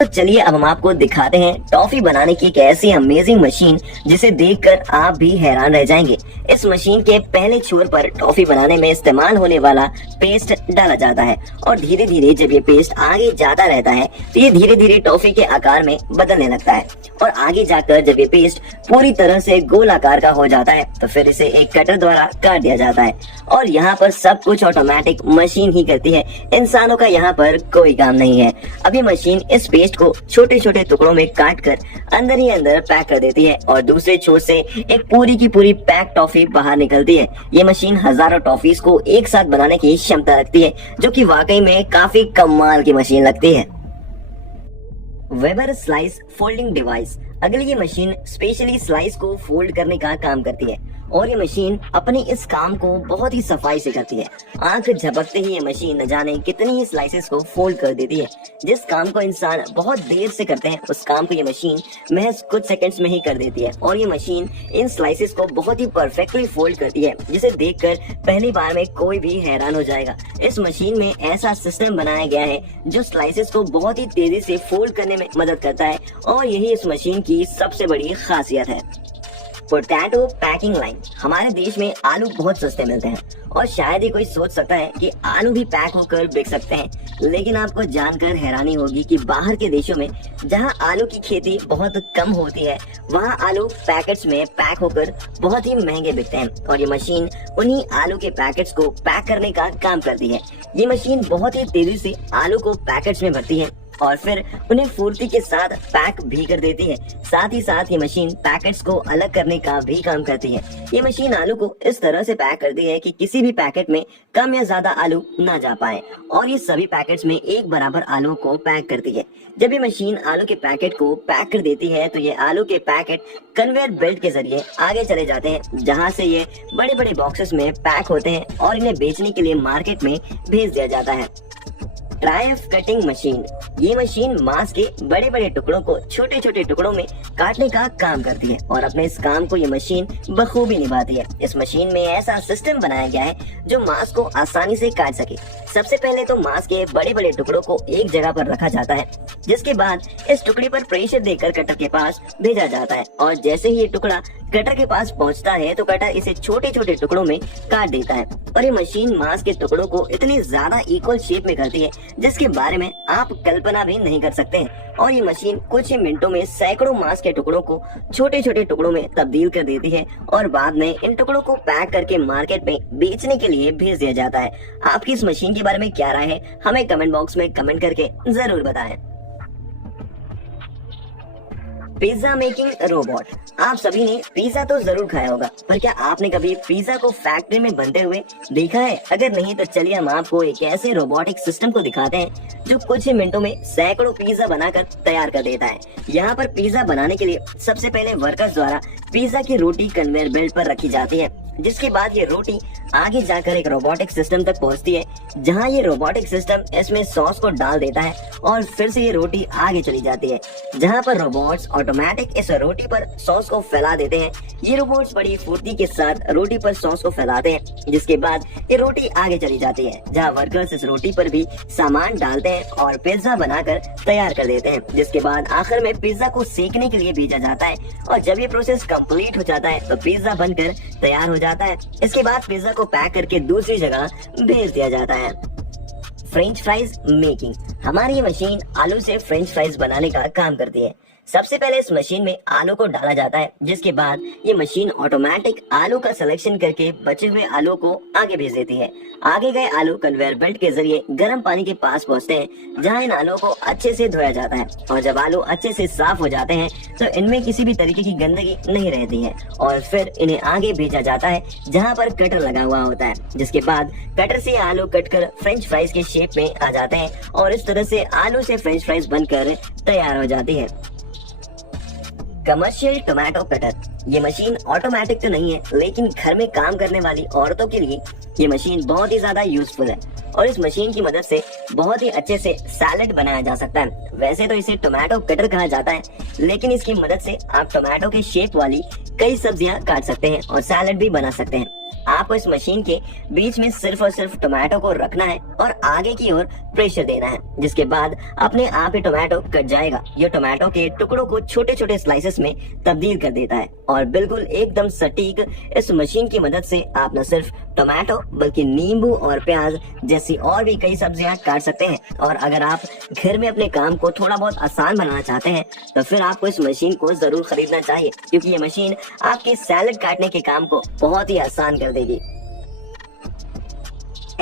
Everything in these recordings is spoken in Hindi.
तो चलिए अब हम आपको दिखाते हैं टॉफी बनाने की एक ऐसी अमेजिंग मशीन जिसे देखकर आप भी हैरान रह जाएंगे। इस मशीन के पहले छोर पर टॉफी बनाने में इस्तेमाल होने वाला पेस्ट डाला जाता है और धीरे धीरे जब ये पेस्ट आगे जाता रहता है तो ये धीरे धीरे टॉफी के आकार में बदलने लगता है और आगे जाकर जब ये पेस्ट पूरी तरह से गोल आकार का हो जाता है तो फिर इसे एक कटर द्वारा काट दिया जाता है और यहाँ पर सब कुछ ऑटोमेटिक मशीन ही करती है। इंसानों का यहाँ पर कोई काम नहीं है। अब ये मशीन इस पेस्ट को छोटे छोटे टुकड़ों में काट कर अंदर ही अंदर पैक कर देती है और दूसरे छोर से एक पूरी की पूरी पैक टॉफी बाहर निकलती है। ये मशीन हजारों टॉफीज को एक साथ बनाने की क्षमता रखती है, जो कि वाकई में काफी कमाल की मशीन लगती है। Weber slice folding device. अगली ये मशीन स्पेशली स्लाइस को फोल्ड करने का काम करती है और ये मशीन अपने इस काम को बहुत ही सफाई से करती है। आंख झपकते ही ये मशीन न जाने कितनी ही स्लाइसेस को फोल्ड कर देती है। जिस काम को इंसान बहुत देर से करते हैं उस काम को ये मशीन महज कुछ सेकंड्स में ही कर देती है और ये मशीन इन स्लाइसेस को बहुत ही परफेक्टली फोल्ड करती है, जिसे देखकर पहली बार में कोई भी हैरान हो जाएगा। इस मशीन में ऐसा सिस्टम बनाया गया है जो स्लाइसेस को बहुत ही तेजी से फोल्ड करने में मदद करता है और यही इस मशीन की सबसे बड़ी खासियत है। Potato packing line. हमारे देश में आलू बहुत सस्ते मिलते हैं और शायद ही कोई सोच सकता है कि आलू भी पैक होकर बिक सकते हैं, लेकिन आपको जानकर हैरानी होगी कि बाहर के देशों में जहां आलू की खेती बहुत कम होती है वहां आलू पैकेट्स में पैक होकर बहुत ही महंगे बिकते हैं और ये मशीन उन्हीं आलू के पैकेट्स को पैक करने का काम करती है। ये मशीन बहुत ही तेजी से आलू को पैकेट्स में भरती है और फिर उन्हें फुर्ती के साथ पैक भी कर देती है। साथ ही साथ ये मशीन पैकेट्स को अलग करने का भी काम करती है। ये मशीन आलू को इस तरह से पैक करती है कि किसी भी पैकेट में कम या ज्यादा आलू ना जा पाए और ये सभी पैकेट्स में एक बराबर आलू को पैक करती है। जब ये मशीन आलू के पैकेट को पैक कर देती है तो ये आलू के पैकेट कन्वेयर बेल्ट के जरिए आगे चले जाते हैं, जहाँ से ये बड़े बड़े बॉक्सेस में पैक होते हैं और इन्हें बेचने के लिए मार्केट में भेज दिया जाता है। ट्रायफ कटिंग मशीन। ये मशीन मांस के बड़े बड़े टुकड़ों को छोटे छोटे टुकड़ों में काटने का काम करती है और अपने इस काम को ये मशीन बखूबी निभाती है। इस मशीन में ऐसा सिस्टम बनाया गया है जो मांस को आसानी से काट सके। सबसे पहले तो मांस के बड़े बड़े टुकड़ों को एक जगह पर रखा जाता है, जिसके बाद इस टुकड़े पर प्रेशर देकर कटर के पास भेजा जाता है और जैसे ही ये टुकड़ा कटर के पास पहुंचता है तो कटर इसे छोटे छोटे टुकड़ों में काट देता है और ये मशीन मांस के टुकड़ों को इतनी ज्यादा इक्वल शेप में करती है जिसके बारे में आप कल्पना भी नहीं कर सकते हैं। और ये मशीन कुछ ही मिनटों में सैकड़ों मांस के टुकड़ों को छोटे छोटे टुकड़ों में तब्दील कर देती है और बाद में इन टुकड़ों को पैक करके मार्केट में बेचने के लिए भेज दिया जाता है। आपकी इस मशीन के बारे में क्या राय है, हमें कमेंट बॉक्स में कमेंट करके जरूर बताएं। Pizza making robot. आप सभी ने पिज्जा तो जरूर खाया होगा, पर क्या आपने कभी पिज्जा को फैक्ट्री में बनते हुए देखा है? अगर नहीं तो चलिए हम आपको एक ऐसे रोबोटिक सिस्टम को दिखाते हैं जो कुछ ही मिनटों में सैकड़ों पिज्जा बनाकर तैयार कर देता है। यहाँ पर पिज्जा बनाने के लिए सबसे पहले वर्कर्स द्वारा पिज्जा की रोटी कन्वेयर बेल्ट पर रखी जाती है, जिसके बाद ये रोटी आगे जाकर एक रोबोटिक सिस्टम तक पहुंचती है, जहां ये रोबोटिक सिस्टम इसमें सॉस को डाल देता है और फिर से ये रोटी आगे चली जाती है, जहां पर रोबोट्स ऑटोमेटिक इस रोटी पर सॉस को फैला देते हैं। ये रोबोट्स बड़ी फुर्ती के साथ रोटी पर सॉस को फैलाते हैं, जिसके बाद ये रोटी आगे चली जाती है, जहां वर्कर्स इस रोटी पर भी सामान डालते हैं और पिज्जा बनाकर तैयार कर देते हैं, जिसके बाद आखिर में पिज्जा को सेकने के लिए भेजा जाता है और जब ये प्रोसेस कंप्लीट हो जाता है तो पिज्जा बनकर तैयार हो जाता है। इसके बाद पिज्जा को पैक करके दूसरी जगह भेज दिया जाता है। French fries making. हमारी ये मशीन आलू से फ्रेंच फ्राइज बनाने का काम करती है। सबसे पहले इस मशीन में आलू को डाला जाता है, जिसके बाद ये मशीन ऑटोमेटिक आलू का सिलेक्शन करके बचे हुए आलू को आगे भेज देती है। आगे गए आलू कन्वेयर बेल्ट के जरिए गर्म पानी के पास पहुंचते हैं, जहां इन आलू को अच्छे से धोया जाता है और जब आलू अच्छे से साफ हो जाते हैं तो इनमें किसी भी तरीके की गंदगी नहीं रहती है और फिर इन्हें आगे भेजा जाता है जहाँ पर कटर लगा हुआ होता है, जिसके बाद कटर से आलू कटकर फ्रेंच फ्राइज के शेप में आ जाते हैं और इस तरह से आलू से फ्रेंच फ्राइज बनकर तैयार हो जाती है। Commercial tomato cutter. ये मशीन ऑटोमेटिक तो नहीं है, लेकिन घर में काम करने वाली औरतों के लिए ये मशीन बहुत ही ज्यादा यूजफुल है और इस मशीन की मदद से बहुत ही अच्छे से सैलेड बनाया जा सकता है। वैसे तो इसे टोमेटो कटर कहा जाता है, लेकिन इसकी मदद से आप टोमेटो के शेप वाली कई सब्जियां काट सकते हैं और सैलेड भी बना सकते हैं। आपको इस मशीन के बीच में सिर्फ और सिर्फ टोमेटो को रखना है और आगे की ओर प्रेशर देना है, जिसके बाद अपने आप ही टोमेटो कट जाएगा। ये टोमेटो के टुकड़ों को छोटे छोटे स्लाइसेस में तब्दील कर देता है और बिल्कुल एकदम सटीक इस मशीन की मदद से आप न सिर्फ टोमेटो बल्कि नींबू और प्याज जैसी और भी कई सब्जियां काट सकते हैं। और अगर आप घर में अपने काम को थोड़ा बहुत आसान बनाना चाहते हैं तो फिर आपको इस मशीन को जरूर खरीदना चाहिए, क्योंकि ये मशीन आपके सैलेड काटने के काम को बहुत ही आसान कर देगी।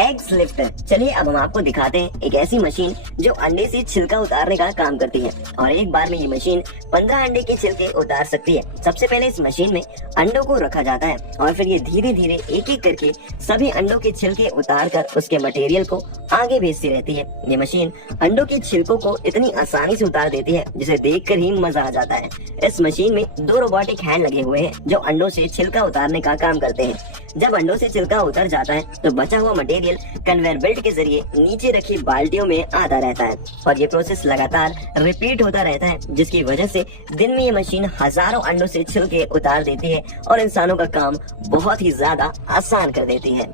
Eggs lifter. चलिए अब हम आपको दिखाते हैं एक ऐसी मशीन जो अंडे से छिलका उतारने का काम करती है और एक बार में ये मशीन 15 अंडे के छिलके उतार सकती है। सबसे पहले इस मशीन में अंडों को रखा जाता है और फिर ये धीरे धीरे एक एक करके सभी अंडों के छिलके उतार कर उसके मटेरियल को आगे भेजती रहती है। ये मशीन अंडों के छिलकों को इतनी आसानी से उतार देती है जिसे देखकर ही मजा आ जाता है। इस मशीन में 2 रोबोटिक हैंड लगे हुए हैं जो अंडों से छिलका उतारने का काम करते हैं। जब अंडों से छिलका उतर जाता है तो बचा हुआ मटेरियल कन्वेयर बेल्ट के जरिए नीचे रखी बाल्टियों में आता रहता है और ये प्रोसेस लगातार रिपीट होता रहता है, जिसकी वजह से दिन में ये मशीन हजारों अंडों से छिलके उतार देती है और इंसानों का काम बहुत ही ज्यादा आसान कर देती है।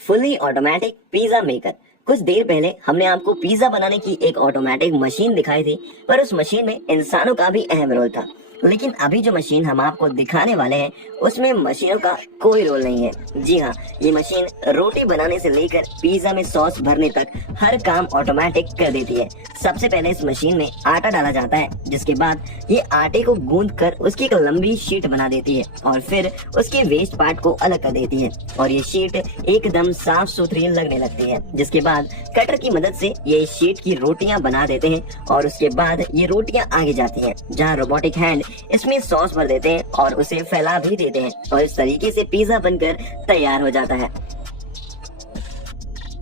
Fully automatic pizza maker. कुछ देर पहले हमने आपको पिज्जा बनाने की एक ऑटोमेटिक मशीन दिखाई थी, पर उस मशीन में इंसानों का भी अहम रोल था। लेकिन अभी जो मशीन हम आपको दिखाने वाले हैं उसमें मशीनों का कोई रोल नहीं है। जी हाँ, ये मशीन रोटी बनाने से लेकर पिज्जा में सॉस भरने तक हर काम ऑटोमेटिक कर देती है। सबसे पहले इस मशीन में आटा डाला जाता है, जिसके बाद ये आटे को गूंद कर उसकी एक लंबी शीट बना देती है और फिर उसके वेस्ट पार्ट को अलग कर देती है और ये शीट एकदम साफ सुथरी लगने लगती है। जिसके बाद कटर की मदद से ये शीट की रोटियां बना देते हैं और उसके बाद ये रोटियां आगे जाती हैं, जहाँ रोबोटिक हैंड इसमें सॉस भर देते हैं और उसे फैला भी देते हैं और इस तरीके से पिज्जा बनकर तैयार हो जाता है।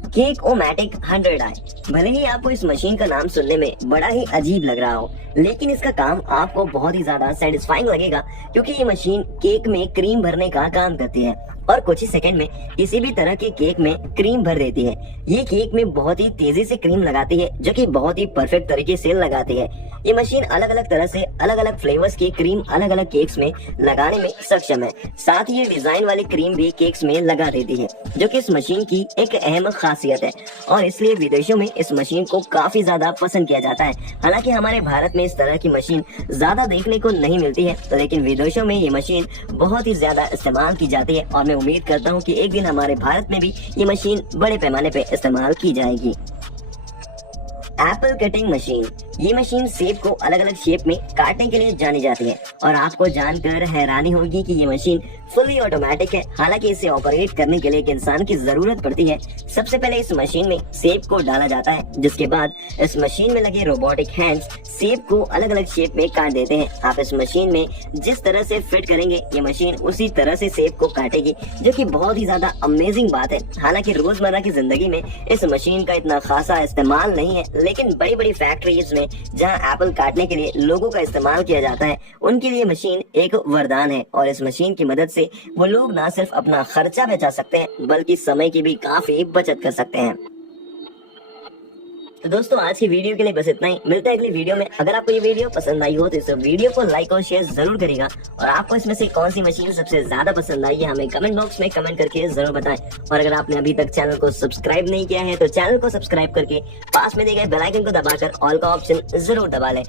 केक ओमैटिक 100 आई। भले ही आपको इस मशीन का नाम सुनने में बड़ा ही अजीब लग रहा हो, लेकिन इसका काम आपको बहुत ही ज्यादा सेटिस्फाइंग लगेगा, क्योंकि ये मशीन केक में क्रीम भरने का काम करती है और कुछ ही सेकंड में किसी भी तरह के केक में क्रीम भर देती है। ये केक में बहुत ही तेजी से क्रीम लगाती है, जो कि बहुत ही परफेक्ट तरीके से लगाती है। ये मशीन अलग अलग तरह से अलग अलग फ्लेवर्स की क्रीम अलग अलग केक्स में लगाने में सक्षम है। साथ ही ये डिजाइन वाली क्रीम भी केक्स में लगा देती है, जो कि इस मशीन की एक अहम खासियत है और इसलिए विदेशों में इस मशीन को काफी ज्यादा पसंद किया जाता है। हालांकि हमारे भारत में इस तरह की मशीन ज्यादा देखने को नहीं मिलती है, लेकिन विदेशों में ये मशीन बहुत ही ज्यादा इस्तेमाल की जाती है और मैं उम्मीद करता हूँ कि एक दिन हमारे भारत में भी ये मशीन बड़े पैमाने पे इस्तेमाल की जाएगी। Apple cutting machine. ये मशीन सेब को अलग अलग शेप में काटने के लिए जानी जाती है और आपको जानकर हैरानी होगी कि ये मशीन फुली ऑटोमेटिक है। हालांकि इसे ऑपरेट करने के लिए एक इंसान की जरूरत पड़ती है। सबसे पहले इस मशीन में सेब को डाला जाता है, जिसके बाद इस मशीन में लगे रोबोटिक हैंड्स सेब को अलग अलग शेप में काट देते हैं। आप इस मशीन में जिस तरह से फिट करेंगे ये मशीन उसी तरह से सेब को काटेगी, जो कि बहुत ही ज्यादा अमेजिंग बात है। हालांकि रोजमर्रा की जिंदगी में इस मशीन का इतना खासा इस्तेमाल नहीं है, लेकिन बड़ी बड़ी फैक्ट्रीज में जहां एप्पल काटने के लिए लोगों का इस्तेमाल किया जाता है, उनके लिए मशीन एक वरदान है और इस मशीन की मदद से वो लोग न सिर्फ अपना खर्चा बचा सकते हैं बल्कि समय की भी काफी बचत कर सकते हैं। तो दोस्तों आज की वीडियो के लिए बस इतना ही। मिलते हैं अगली वीडियो में। अगर आपको ये वीडियो पसंद आई हो तो इस वीडियो को लाइक और शेयर जरूर करिएगा और आपको इसमें से कौन सी मशीन सबसे ज्यादा पसंद आई है हमें कमेंट बॉक्स में कमेंट करके जरूर बताएं। और अगर आपने अभी तक चैनल को सब्सक्राइब नहीं किया है तो चैनल को सब्सक्राइब करके पास में दिए गए बेल आइकन को दबाकर ऑल का ऑप्शन जरूर दबा लें।